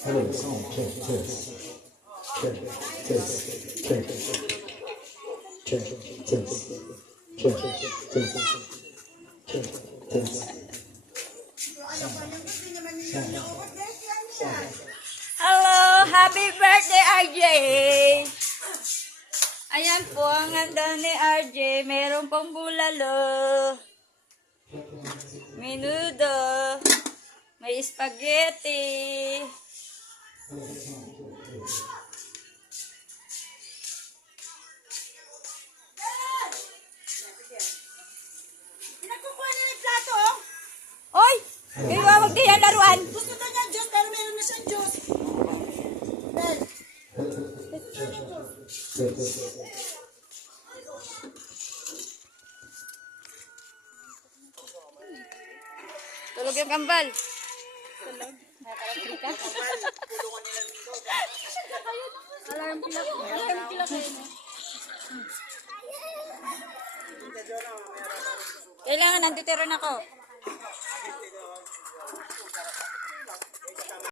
Hello, sound check, test. Check, test, check. Check, test. Check, test. Check, test. Hello! Happy birthday, RJ! Ayan po ang handa ni RJ. Meron pang bulalo. Menudo. May spaghetti. Pinagkukuha niya yung plato. Oy! Kayo wag kaya laruan. Gusto na niya juice, pero meron na siyang juice. Bel. Tulog yung kambal. Alarm pila kayo. Kailangan nandito rin ako.